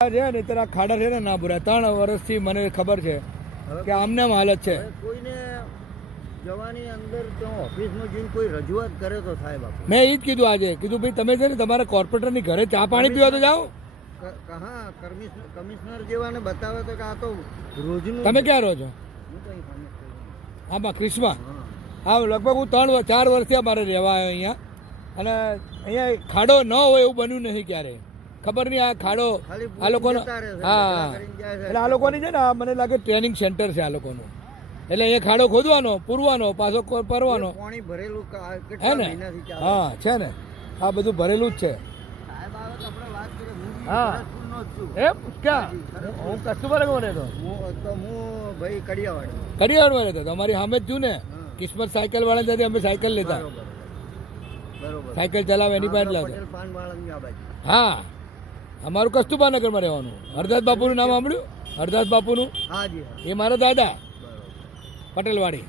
છે ને તારા ખાડા છે ને ના ભરાય. 3 વર્ષથી મને ખબર છે કે આમને આમ હાલત છે. કોઈને જવાની અંદર ત્યાં ઓફિસમાં જઈને કોઈ રજૂઆત કરે તો થાય બાપુ. મેં એ જ કીધું આજે કીધું ભાઈ તમે છે ને તમારા કોર્પોરેટરની ઘરે ચા પાણી પીવા તો જાઓ. કહા કમિશનર જેવાને બતાવે તો કે આ તો રોજનું. તમે ક્યાં રહો છો? હું તો અહીં કામ જ કરું. આમાં ક્રિસ્મા. હા. હા લગભગ હું 4 વર્ષથી અમારે રહેવા આવ્યો અહીંયા. અને અહીંયા ખાડો ન હોય એવું બન્યું નથી ક્યારે. ખબર નહીં આ ખાડો આ લોકોનો. હા એટલે આ લોકોની છે ને મને લાગે ટ્રેનિંગ સેન્ટર છે આ લોકોનું. એટલે અહીંયા ખાડો ખોદવાનો પૂરવાનો પાછો પરવાનો. પાણી ભરેલું હે કેટલા ને? મહિનાથી ચાલે. હા છે ને આ બધું ભરેલું જ છે. સાહેબ આવે તો આપણે વાત કરીએ. હું હા. સ્કૂલનો જ છું. એમ ક્યાં? હું કસ્તુબર રહેતો હું ભાઈ કડિયાવાડ. કડિયાવાડમાં રહેતો હતો. અમારી સામે જ છું ને. હા. કિસ્મત સાયકલ વાળા ત્યાંથી અમે સાયકલ લેતા. બરોબર બરોબર. સાયકલ ચલાવે એની પાસે લાવતો. પટેલ પાન વાળાની આ બાજુ. હા અમારું કસ્તુરબા નગરમાં રહેવાનું. હરદાસ બાપુનું નામ સાંભળ્યું? હરદાસ બાપુનું હા જી હા. એ મારા દાદા બરોબર. પટેલવાડી.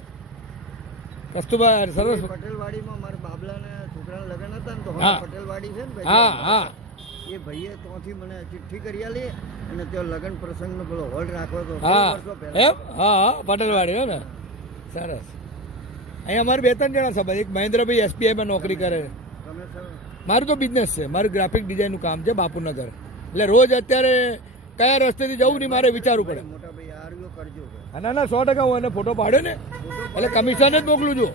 કસ્તુરબા સરસ. પટેલવાડીમાં મારા બાબલાને છોકરાના લગ્ન હતા ને તો હા. પટેલવાડી છે ને હા હા એ ભાઈએ ત્યાંથી મને ચિઠ્ઠી કરી આલી અને ત્યાં લગ્ન પ્રસંગનો પેલો હોલ રાખ્યો હતો હા વર્ષો પહેલા. એમ હા હા પટેલવાડી હો ને સરસ. અહીંયા અમારે 2-3 જણા છે. એક મહેન્દ્રભાઈ SBIમાં નોકરી કરે. તમે સર મારું તો બિઝનેસ છે. મારું ગ્રાફિક ડિઝાઇનનું કામ છે બાપુનગર. એટલે રોજ અત્યારે કયા રસ્તેથી જવું નહીં મારે વિચારવું પડે. મોટા ભાઈ આરવીઓ કરજો કે. ના ના 100% હું એને ફોટો પાડ્યો ને એટલે કમિશન જ મોકલું છું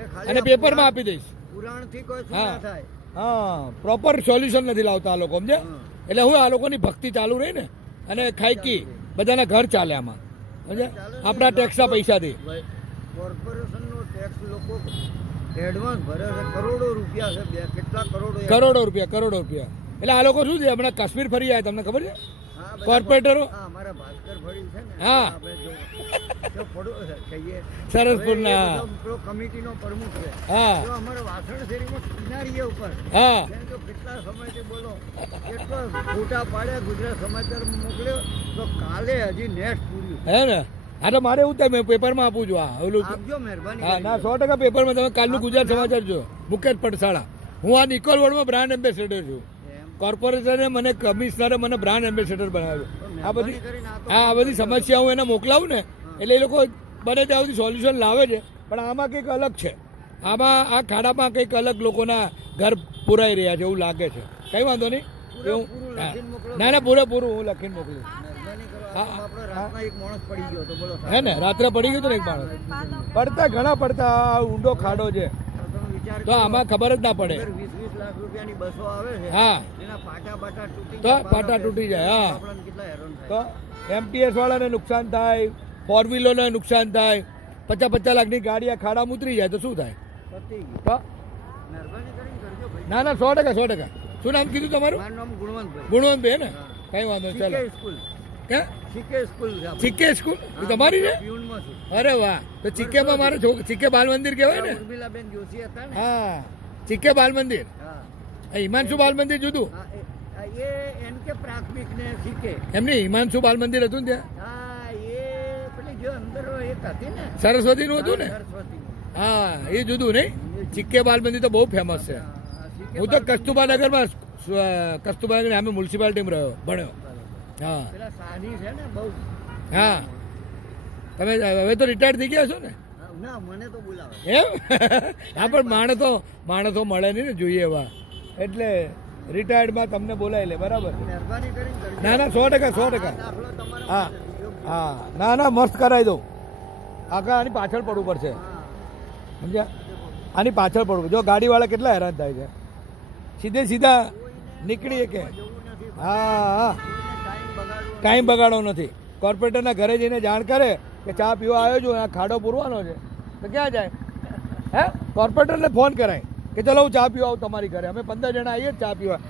એ ખાલી અને આ પેપરમાં આપી દઈશ. પુરાણથી કોઈ શું હા. ના થાય. હા પ્રોપર સોલ્યુશન નથી લાવતા આ લોકો સમજે. હા. એટલે હું આ લોકોની ભક્તિ ચાલુ રહી ને અને ખાઈકી બધાના ઘર ચાલે આમાં સમજે આપણા ટેક્સના પૈસાથી. કોર્પોરેશનનો ટેક્સ લોકો એડવાન્સ ભરે છે કરોડો રૂપિયા છે. કેટલા કરોડો કરોડો રૂપિયા. એટલે આ લોકો શું છે હમણાં કાશ્મીર ફરી જાય તમને ખબર છે? હા, બધા કોર્પોરેટરો. હા અમારા ભાસ્કર ભરી છે ને હા. આપણે જો કહીએ સરસપુરના. હવે એ બધો પેલો કમિટીનો પ્રમુખ છે. હા જો અમારા વાસણ શેરીમાં કિનારીએ ઉપર હા જેમ કે કેટલા સમયથી બોલો કેટલો ફોટા પાડ્યા ગુજરાત સમાચારમાં મોકલ્યો તો કાલે હજી નેટ પૂર્યું. હે ને હા તો મારે એવું થાય મેં પેપરમાં આપું છું. હા ઓલું આપજો મહેરબાની હા કરીને. ના 100% પેપરમાં તમે કાલનું ગુજરાત સમાચાર જો. મુકેશ પડસાળા. હું આ નિકોલ વર્લ્ડમાં બ્રાન્ડ એમ્બેસેડર છું. એમ. કોર્પોરેશને મને કમિશનરે મને બ્રાન્ડ એમ્બેસેડર બનાવ્યો. આ બધી મહેરબાની કરીને આ તો આ બધી સમસ્યા હું એને મોકલાવું ને એટલે એ લોકો બને ત્યાં સુધી સોલ્યુશન લાવે છે. પણ આમાં કંઈક અલગ છે. આમાં આ ખાડામાં કંઈક અલગ લોકોના ઘર પુરાઈ રહ્યા છે એવું લાગે છે. કંઈ વાંધો નહીં એવું પૂરેપૂરું હા. લખીને મોકલો. ના ના પૂરેપૂરું હું લખીને મોકલું. મહેરબાની કરો. હા. આપણો રાતના એક માણસ પડી ગયો તો બોલો હે ને રાત્રે પડી ગયું હતું ને એક માણસ. પડતા ઘણા પડતા આ ઊંડો ખાડો છે તમે વિચાર તો આમાં ખબર જ ના પડે. 20-20 લાખ રૂપિયાની બસો આવે છે. હા એના પાટા તૂટી તો જાય. પાટા તૂટી જાય. હા આપણને કેટલા હેરાન તો થાય. MTS વાળાને નુકસાન થાય, 4 વ્હીલરને નુકસાન થાય, 50-50 લાખની ગાડી આ ખાડામાં ઉતરી જાય તો શું થાય? પતી ગયું. તો મહેરબાની કરીને કરજો ભાઈ. ના ના 100%. શું નામ કીધું તમારું? મારું નામ ગુણવંતભાઈ. ગુણવંતભાઈ ને કઈ વાંધો નહીં, ચાલો. CK school. કે CK સ્કૂલ છે આપણી. ચીકે સ્કૂલ એ તમારી છે? પ્યુનમાં છું. અરે વાહ તો ચીકેમાં મારે ચીકે બાલ મંદિર કહેવાય ને. ઉર્મિલાબેન જોશી હતા ને. હા ચીકે બાલ મંદિર. હા. હિમાંશુ બાલ મંદિર જુદું. હા, એ NK પ્રાથમિક ને CK. એમની હિમાંશુ બાલ મંદિર હતું ને ત્યાં હા એ પેલી જો અંદર એક હતી ને. સરસ્વતીનું હતું ને. સરસ્વતી. હા એ જુદું નહીં. ચીકે બાલ મંદિર તો બહુ ફેમસ છે. CK હું તો કસ્તુરબા નગરમાં કસ્તુરબા નગર અમે મ્યુનિસિપાલિટીમાં રહ્યો ભણ્યો. હા પેલા સાની છે ને બહુ. હા તમે હવે તો રિટાયર્ડ થઈ ગયા છો ને? ના મને તો બોલાવે. એમ હા પણ માણસો મળે નહીં ને જોઈએ એવા એટલે રિટાયર્ડમાં તમને બોલાવી લે બરાબર. મહેરબાની કરીને કરજો. ના ના 100%. દાખલો તમારા હા પાસે બીજો. હા ના ના મસ્ત કરાવી દઉં. આગળ આની પાછળ પડવું પડશે હા. સમજ્યા? આની પાછળ પડવું. જો ગાડીવાળા કેટલા હેરાન થાય છે. સીધા નીકળીએ કે જવું નથી. હા હા ટાઈમ બગાડવો. ટાઈમ બગાડવો નથી. કોર્પોરેટરના ઘરે જઈને જાણ કરે કે ચા પીવા આવ્યો છું આ ખાડો પૂરવાનો છે તો ક્યાં જાય? હે કોર્પોરેટરને ફોન કરાય કે ચલો હું ચા પીવા આવું તમારી ઘરે. અમે 15 જણા આવીએ ચા પીવા.